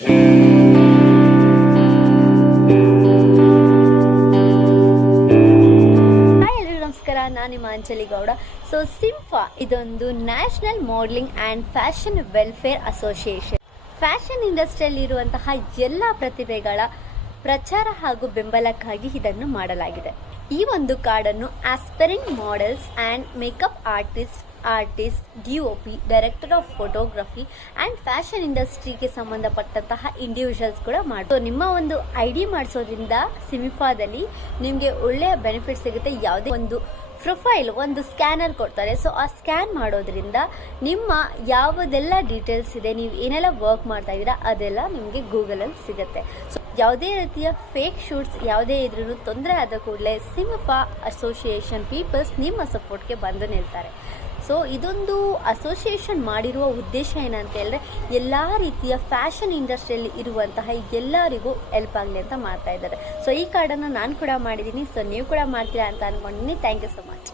ನಾನು ನಿಮ್ಮ ಅಂಜಲಿ ಗೌಡ. ಸೊ ಸಿಂಫಾ ಇದೊಂದು national modelling and fashion welfare association. Fashion ಇಂಡಸ್ಟ್ರಿಯಲ್ಲಿ ಇರುವಂತಹ ಎಲ್ಲ ಪ್ರತಿಭೆಗಳ ಪ್ರಚಾರ ಹಾಗೂ ಬೆಂಬಲಕ್ಕಾಗಿ ಇದನ್ನು ಮಾಡಲಾಗಿದೆ. ಈ ಒಂದು ಕಾರ್ಡನ್ನು aspiring models and makeup artist, DOP, director of photography and fashion ಇಂಡಸ್ಟ್ರಿಗೆ ಸಂಬಂಧಪಟ್ಟಂತಹ ಇಂಡಿವಿಜುವಲ್ಸ್ ಕೂಡ ಮಾಡ್ತಾರೆ. ನಿಮ್ಮ ಒಂದು ID ಮಾಡಿಸೋದ್ರಿಂದ ಸಿಂಫಾದಲ್ಲಿ ನಿಮಗೆ ಒಳ್ಳೆಯ ಬೆನಿಫಿಟ್ ಸಿಗುತ್ತೆ. ಯಾವುದೇ ಒಂದು ಪ್ರೊಫೈಲ್ ಒಂದು ಸ್ಕ್ಯಾನರ್ ಕೊಡ್ತಾರೆ. ಸೊ ಆ ಸ್ಕ್ಯಾನ್ ಮಾಡೋದ್ರಿಂದ ನಿಮ್ಮ ಯಾವುದೆಲ್ಲ ಡೀಟೇಲ್ಸ್ ಇದೆ, ನೀವು ಏನೆಲ್ಲ ವರ್ಕ್ ಮಾಡ್ತಾ ಇದ್ದೀರಾ ಅದೆಲ್ಲ ನಿಮಗೆ ಗೂಗಲಲ್ಲಿ ಸಿಗುತ್ತೆ. ಸೊ ಯಾವುದೇ ರೀತಿಯ ಫೇಕ್ ಶೂಟ್ಸ್ ಯಾವುದೇ ಇದ್ರೂ ತೊಂದರೆ ಆದ ಕೂಡಲೇ ಸಿಂಫಾ ಅಸೋಸಿಯೇಷನ್ ಪೀಪಲ್ಸ್ ನಿಮ್ಮ ಸಪೋರ್ಟ್ಗೆ ಬಂದು ನಿಲ್ತಾರೆ. ಸೊ ಇದೊಂದು ಅಸೋಸಿಯೇಷನ್ ಮಾಡಿರುವ ಉದ್ದೇಶ ಏನಂತ ಹೇಳಿದ್ರೆ ಎಲ್ಲ ರೀತಿಯ ಫ್ಯಾಷನ್ ಇಂಡಸ್ಟ್ರಿಯಲ್ಲಿ ಇರುವಂತಹ ಎಲ್ಲರಿಗೂ ಹೆಲ್ಪ್ ಆಗಲಿ ಅಂತ ಮಾಡ್ತಾ ಇದ್ದಾರೆ. ಸೊ ಈ ಕಾರ್ಡನ್ನು ನಾನು ಕೂಡ ಮಾಡಿದ್ದೀನಿ. ಸೊ ನೀವು ಕೂಡ ಮಾಡ್ತೀರಾ ಅಂತ ಅನ್ಕೊಂಡಿದ್ದೀನಿ. Thank you so much.